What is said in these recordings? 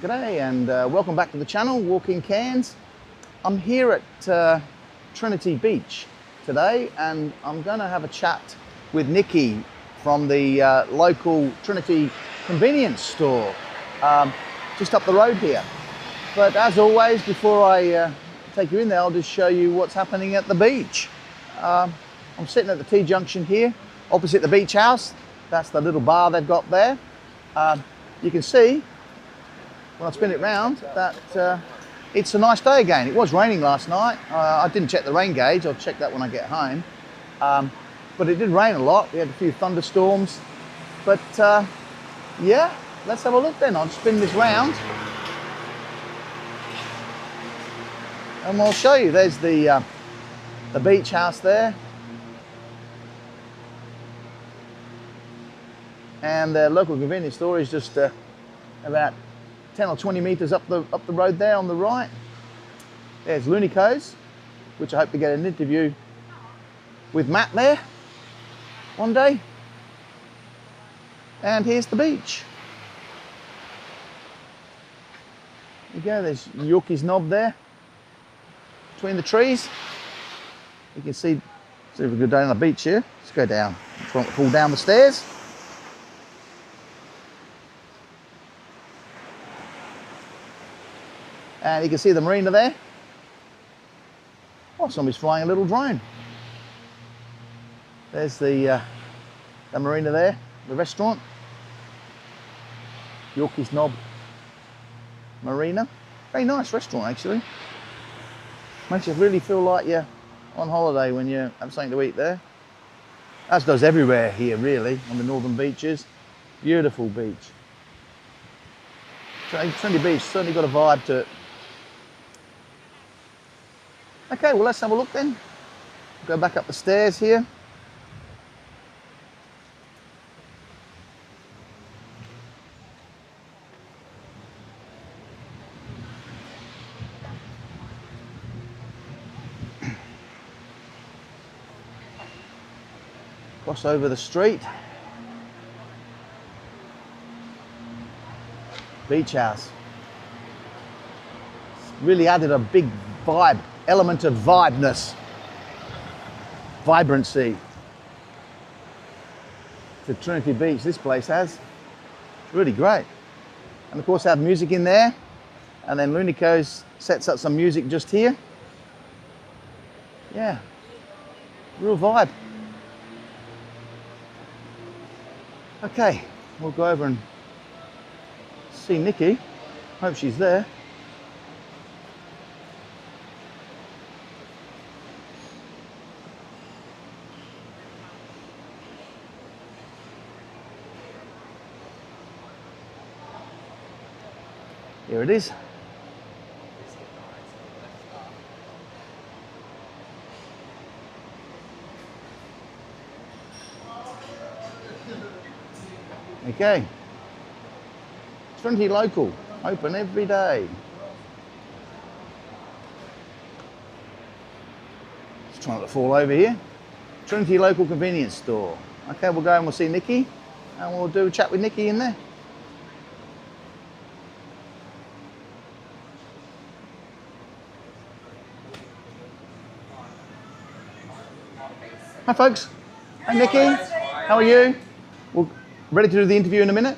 G'day and welcome back to the channel, Walking Cairns. I'm here at Trinity Beach today and I'm going to have a chat with Nikki from the local Trinity convenience store just up the road here. But as always, before I take you in there, I'll just show you what's happening at the beach. I'm sitting at the T-junction here, opposite the beach house. That's the little bar they've got there. You can see when I spin it round that it's a nice day again. It was raining last night. I didn't check the rain gauge. I'll check that when I get home. But it did rain a lot. We had a few thunderstorms. But yeah, let's have a look then. I'll spin this round and we'll show you. There's the beach house there. And the local convenience store is just about 10 or 20 metres up the road there on the right. There's Nikki's, which I hope to get an interview with Matt there one day. And here's the beach. There you go, there's Yorkie's Knob there between the trees. You can see if we go down the beach here. Let's go down. Try not to fall down the stairs. And you can see the marina there. Oh, somebody's flying a little drone. There's the marina there, the restaurant. Yorkie's Knob Marina. Very nice restaurant actually. Makes you really feel like you're on holiday when you have something to eat there. As does everywhere here really, on the northern beaches. Beautiful beach. Trinity Beach certainly got a vibe to it. Okay, well let's have a look then. Go back up the stairs here. Cross over the street. Beach house. Really added a big vibe. Element of vibeness, vibrancy to Trinity Beach. This place has. It's really great. And of course, they have music in there. And then Nikki's sets up some music just here. Yeah, real vibe. Okay, we'll go over and see Nikki. Hope she's there. Here it is. Okay. Trinity Local, open every day. Just trying not to fall over here. Trinity Local convenience store. Okay, we'll go and we'll see Nikki and we'll do a chat with Nikki in there. Hi folks, hi Nikki, how are you? Well, ready to do the interview in a minute?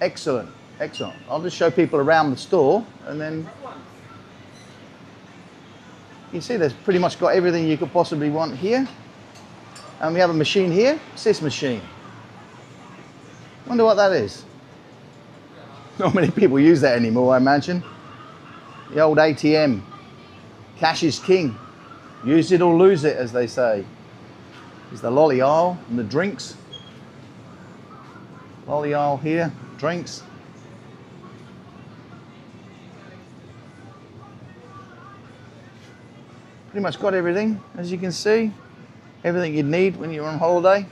Excellent, excellent. I'll just show people around the store and then you see there's pretty much got everything you could possibly want here. And we have a machine here, it's this machine. Wonder what that is. Not many people use that anymore, I imagine. The old ATM, cash is king. Use it or lose it, as they say. Is the lolly aisle and the drinks. Lolly aisle here, drinks. Pretty much got everything, as you can see. Everything you'd need when you're on holiday.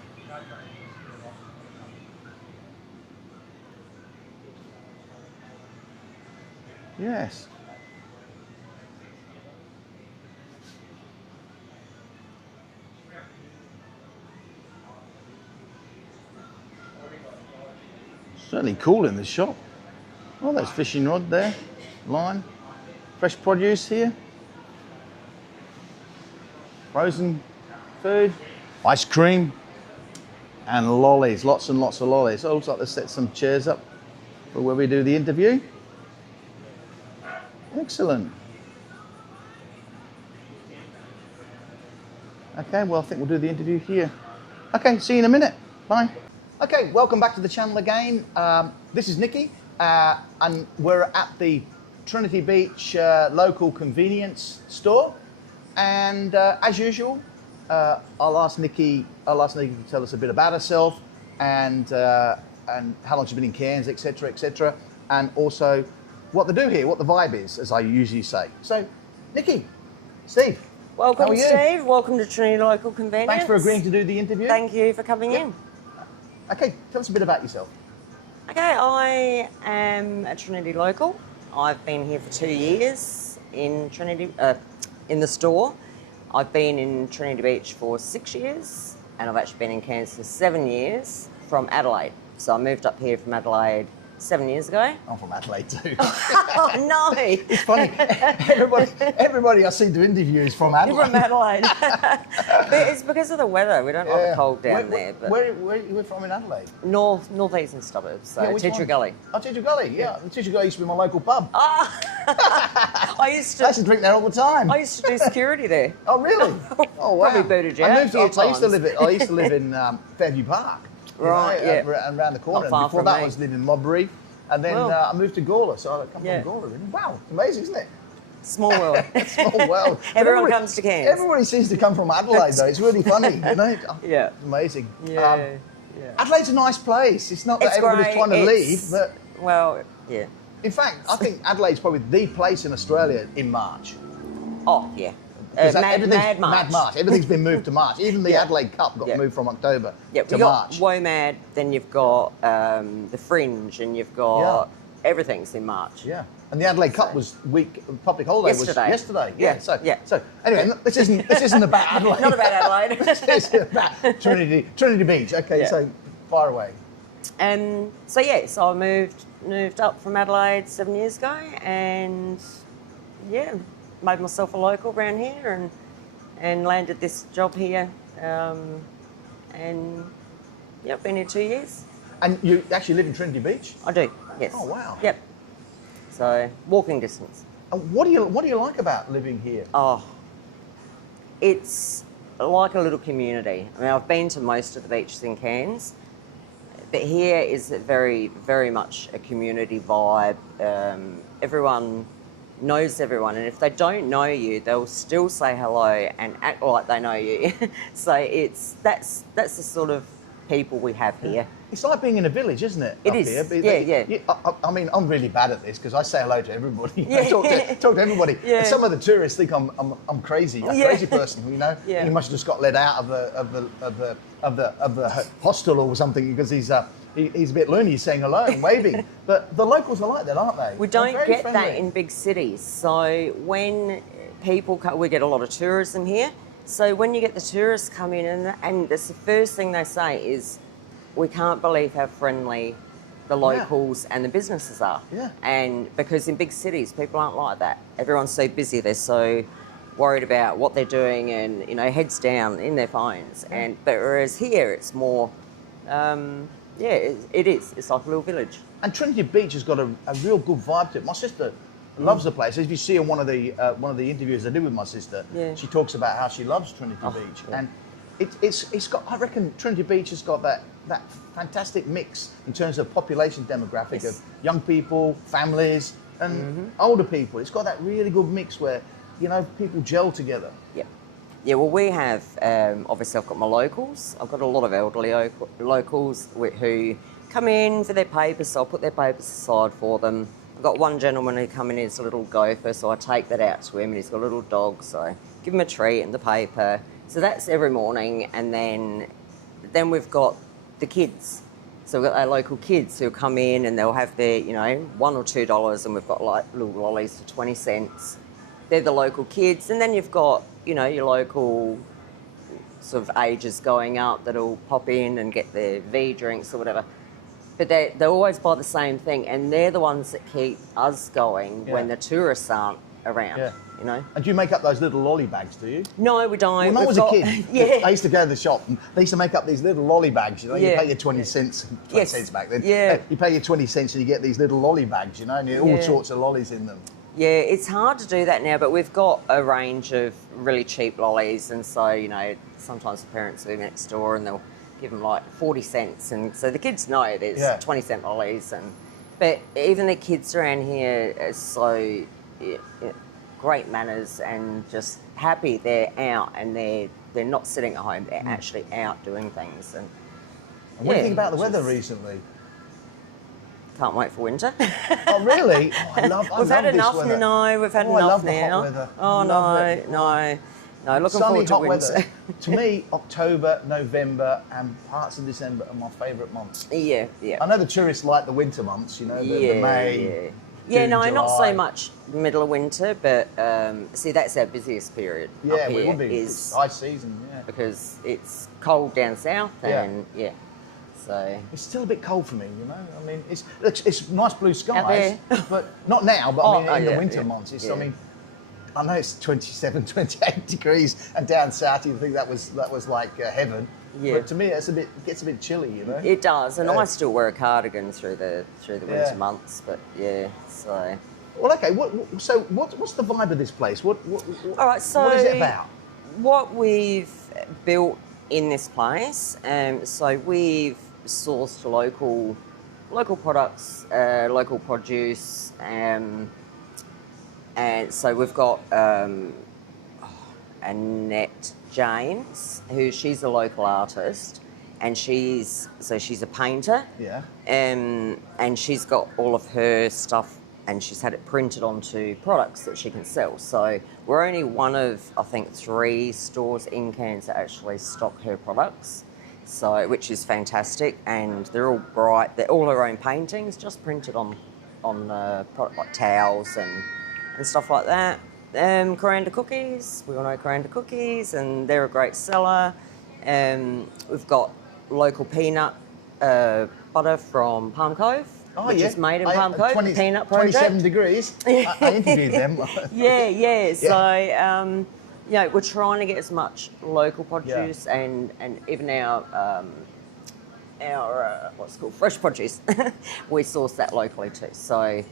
Yes. Certainly cool in this shop. Oh, there's fishing rod there, line. Fresh produce here. Frozen food, ice cream, and lollies, lots and lots of lollies. So it looks like they set some chairs up for where we do the interview. Excellent. Okay, well, I think we'll do the interview here. Okay, see you in a minute. Bye. Okay, welcome back to the channel again. This is Nikki, and we're at the Trinity Beach local convenience store. And as usual, I'll ask Nikki to tell us a bit about herself and how long she's been in Cairns, etc., and also what they do here, what the vibe is, as I usually say. So, Nikki, Steve. Welcome, Steve. Welcome to Trinity Local Convenience. Thanks for agreeing to do the interview. Thank you for coming in. Okay, tell us a bit about yourself. Okay, I am a Trinity Local. I've been here for 2 years in Trinity, in the store. I've been in Trinity Beach for 6 years, and I've actually been in Cairns for 7 years from Adelaide. So I moved up here from Adelaide 7 years ago. I'm from Adelaide too. Oh, no! It's funny. Everybody I see do interviews from Adelaide. You're from Adelaide. But it's because of the weather. We don't like the cold down there. But where you from in Adelaide? northeastern suburbs, so Teacher Gully. Oh, Teacher Gully, yeah. Teacher Gully used to be my local pub. I used to drink there all the time. I used to do security there. Oh, really? Oh, wow. Probably booted you out a few times. I used to live in Fairview Park. Right, yeah. Around the corner. Not far Before from that, me. I was living in Mobbery. And then I moved to Gawler, so I come from Gawler. Really. Wow, amazing, isn't it? Small world. Small world. Everyone comes to Cairns. Everybody seems to come from Adelaide, though. It's really funny, you know? Yeah. It's amazing. Yeah. Adelaide's a nice place. It's not that everybody's trying to leave, but... Well, yeah. In fact, I think Adelaide's probably the place in Australia in March. Oh, yeah. Mad March. Mad March. Everything's been moved to March. Even the Adelaide Cup got moved from October to March. WOMAD, then you've got the Fringe, and you've got everything's in March. Yeah. And the Adelaide Cup was public holiday was yesterday. Yeah. So anyway, this isn't about Adelaide. Not about Adelaide. This is about Trinity Beach. Okay, so far away. So I moved up from Adelaide 7 years ago, and made myself a local around here, and landed this job here, and I've been here 2 years. And you actually live in Trinity Beach? I do. Yes. Oh wow. Yep. So walking distance. And what do you like about living here? Oh, it's like a little community. I mean, I've been to most of the beaches in Cairns, but here is very, very much a community vibe. Everyone knows everyone, and if they don't know you, they'll still say hello and act like they know you. So that's the sort of people we have here. It's like being in a village, isn't it? It is. Here? I mean, I'm really bad at this because I say hello to everybody. I talk to everybody. And some of the tourists think I'm crazy, a crazy person. You know, he must have just got let out of the hostel or something because he's a bit loony. He's saying hello and waving. But the locals are like that, aren't they? We don't get that in big cities. So when people come, we get a lot of tourism here. So when you get the tourists come in, and that's the first thing they say is, we can't believe how friendly the locals and the businesses are. Yeah. And because in big cities, people aren't like that. Everyone's so busy, they're so worried about what they're doing and, heads down in their phones. But whereas here, it's more, it is. It's like a little village. And Trinity Beach has got a real good vibe to it. My sister loves the place. If you see on one of the interviews I did with my sister, she talks about how she loves Trinity Beach. Yeah. And it's got, I reckon Trinity Beach has got that fantastic mix in terms of population demographic of young people, families, and older people. It's got that really good mix where, people gel together. Yep. Yeah, well, we have, obviously I've got my locals. I've got a lot of elderly locals who come in for their papers, so I'll put their papers aside for them. I've got one gentleman who come in, he's a little gopher, so I take that out to him, and he's got a little dog, so give him a treat and the paper. So that's every morning, and then we've got the kids. So we've got our local kids who come in and they'll have their, $1 or $2, and we've got like little lollies for 20 cents. They're the local kids. And then you've got, your local sort of ages going up that'll pop in and get their V drinks or whatever. But they always buy the same thing, and they're the ones that keep us going when the tourists aren't around. Yeah. You know. And do you make up those little lolly bags, do you? No, we don't. When I was a kid, yeah. I used to go to the shop and they used to make up these little lolly bags, you know, you Yeah. pay your 20 cents, 20 cents back then. Yeah. You pay your 20 cents and you get these little lolly bags, you know, and all sorts of lollies in them. Yeah, it's hard to do that now, but we've got a range of really cheap lollies, and so, you know, sometimes the parents live next door and they'll give them like 40 cents, and so the kids know there's 20-cent lollies, but even the kids around here are so great manners and just happy they're out and they're not sitting at home, they're actually out doing things. And what do you think about the weather recently? Can't wait for winter. Oh really? Oh, I love We've had enough this weather. No, we've had I enough love the now. hot weather. Oh no, looking Sunny, forward to hot winter. weather. To me, October, November, and parts of December are my favourite months. Yeah. I know the tourists like the winter months, you know, the May. Yeah, June, no, July. not so much middle of winter, but see, that's our busiest period. Yeah, up it here will be. is It's high season, yeah. because it's cold down south, and so it's still a bit cold for me, you know. I mean, it's nice blue skies, there. but not now. But I mean, in the winter yeah. months, it's. I mean, I know it's 27, 28 degrees, and down south you think that was like heaven. Yeah. But to me, it gets a bit chilly, you know. It does, and I still wear a cardigan through the winter months. But so. Well, okay. What's the vibe of this place? All right, so what is it about? What we've built in this place, so we've sourced local products, local produce, and so we've got Annette James, she's a local artist, and she's a painter. Yeah. And she's got all of her stuff, and she's had it printed onto products that she can sell. So we're only one of, I think, 3 stores in Cairns that actually stock her products. So, which is fantastic, and they're all bright. They're all her own paintings, just printed on product like towels and stuff like that. Coranda cookies, we all know Coranda cookies, and they're a great seller. We've got local peanut butter from Palm Cove, which is made in Palm Cove, the peanut project. 27 degrees. I interviewed them. Yeah. So, we're trying to get as much local produce and even our what's it called, fresh produce, we source that locally too. So,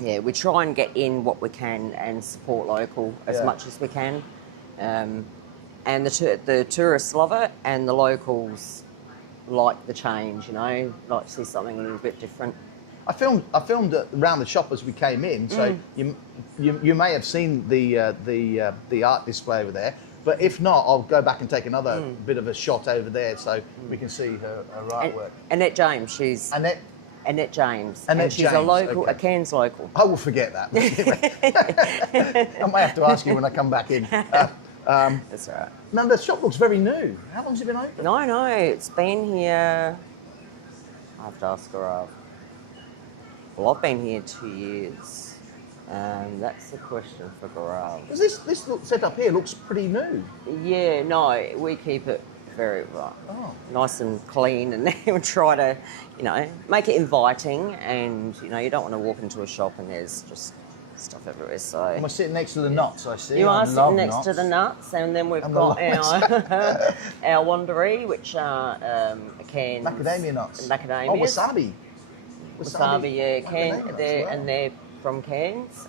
yeah, we try and get in what we can and support local as much as we can. And the tourists love it, and the locals like the change, you know, like to see something a little bit different. I filmed around the shop as we came in, so you may have seen the art display over there. But if not, I'll go back and take another bit of a shot over there so we can see her artwork. Annette James, she's Annette James, and she's a local, a Cairns local. I will forget that. I might have to ask you when I come back in. That's all right. Now the shop looks very new. How long's it been open? No, it's been here. I have to ask her. Well, I've been here 2 years. That's the question for Gaurav. Because this setup here looks pretty new. Yeah, no, we keep it very nice and clean, and we try to, make it inviting. And you don't want to walk into a shop and there's just stuff everywhere. So I'm sitting next to the nuts. I see. You are sitting next to the nuts, and then we've got our wandery, which are Cairns macadamia nuts. Macadamia. Oh, wasabi. Wasabi, yeah, and they're from Cairns.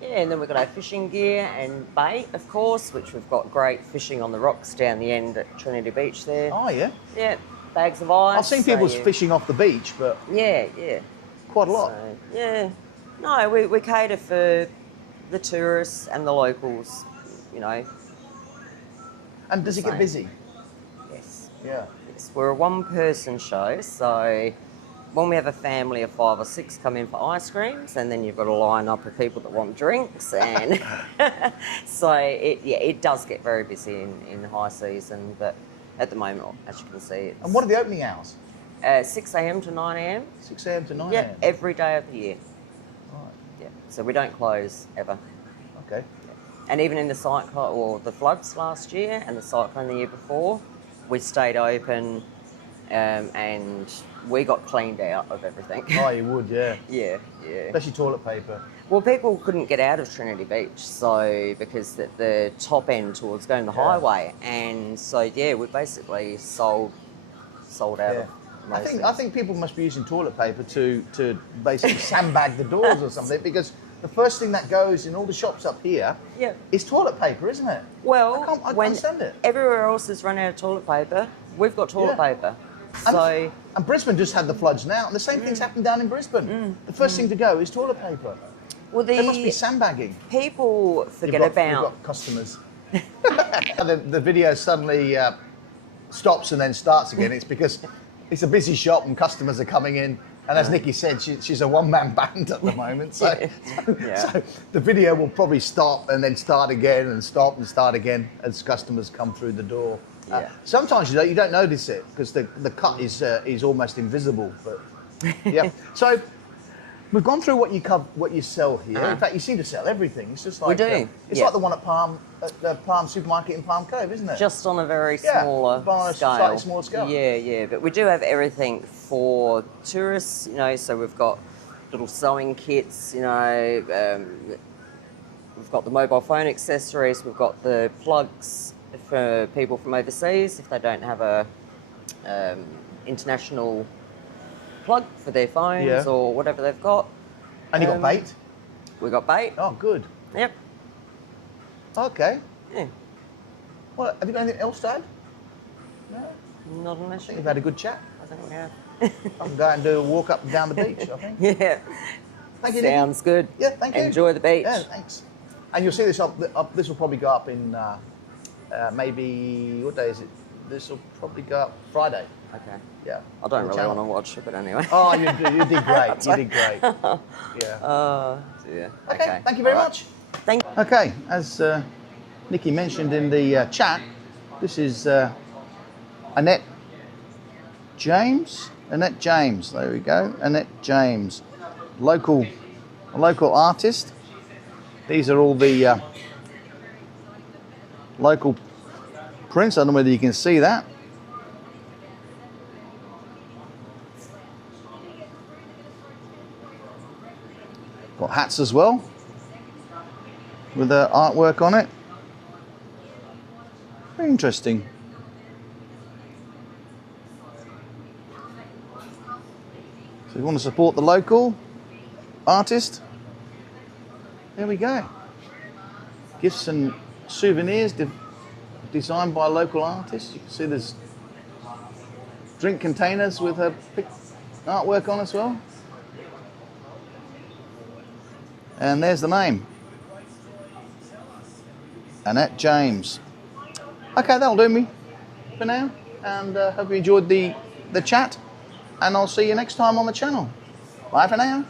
And then we've got our fishing gear and bait, of course, which we've got great fishing on the rocks down the end at Trinity Beach there. Oh, yeah? Yeah, bags of ice. I've seen people fishing off the beach, but... Yeah. Quite a lot. So, yeah. No, we cater for the tourists and the locals, And does it get busy? Yes. Yeah. Yes, we're a one-person show, so... When we have a family of 5 or 6 come in for ice creams, and then you've got a line-up of people that want drinks, and so it does get very busy in high season. But at the moment, as you can see, and what are the opening hours? 6 a.m. to 9 a.m. 6 a.m. to 9 a.m. Yeah, every day of the year. Right. Yeah, so we don't close ever. Okay. Yeah. And even in the cyclone or the floods last year and the cyclone the year before, we stayed open and we got cleaned out of everything. Oh, you would, yeah. Yeah. Especially toilet paper. Well, people couldn't get out of Trinity Beach, so because the top end towards going the highway, and so yeah, we basically sold out. Yeah. Of I think people must be using toilet paper to basically sandbag the doors or something, because the first thing that goes in all the shops up here is toilet paper, isn't it? Well, I can't understand it. Everywhere else has run out of toilet paper, we've got toilet paper. And Brisbane just had the floods now, and the same thing's happened down in Brisbane. The first thing to go is toilet paper. Well, they must be sandbagging. People forget You've got customers. the video suddenly stops and then starts again. It's because it's a busy shop and customers are coming in. And as Nikki said, she's a one-man band at the moment. So, so the video will probably stop and then start again and stop and start again as customers come through the door. Sometimes you don't notice it because the cut is almost invisible. But yeah. So we've gone through what you sell here. In fact, you seem to sell everything. It's just like we do. It's like the one at the Palm supermarket in Palm Cove, isn't it? Just on a very smaller scale. Slightly smaller scale. Yeah. But we do have everything for tourists. You know, so we've got little sewing kits. You know, we've got the mobile phone accessories. We've got the plugs for people from overseas if they don't have a international plug for their phones or whatever they've got. And you got bait? We got bait. Oh, good. Yep. Okay. Yeah. Well, have you got anything else to add? No? Not unless I think we've had a good chat. I think we have. I'm going to do a walk up and down the beach, I think. Yeah. Thank you, Sounds good. Yeah, thank you. Enjoy the beach. Yeah, thanks. And you'll see this this will probably go up in maybe, what day is it? This will probably go up Friday. Okay. Yeah. I don't really want to watch it, but anyway. Oh, you did great. You did great. Yeah. Yeah. Okay. Thank you very much. Thank you. Okay, as Nikki mentioned in the chat, this is Annette James. Annette James, there we go. Annette James, local artist. These are all the local prints. I don't know whether you can see that. Got hats as well with the artwork on it. Very interesting. So if you want to support the local artist, there we go. Gifts and souvenirs designed by local artists. You can see there's drink containers with her artwork on as well. And there's the name, Annette James. Okay, that'll do me for now, and hope you enjoyed the chat, and I'll see you next time on the channel. Bye for now.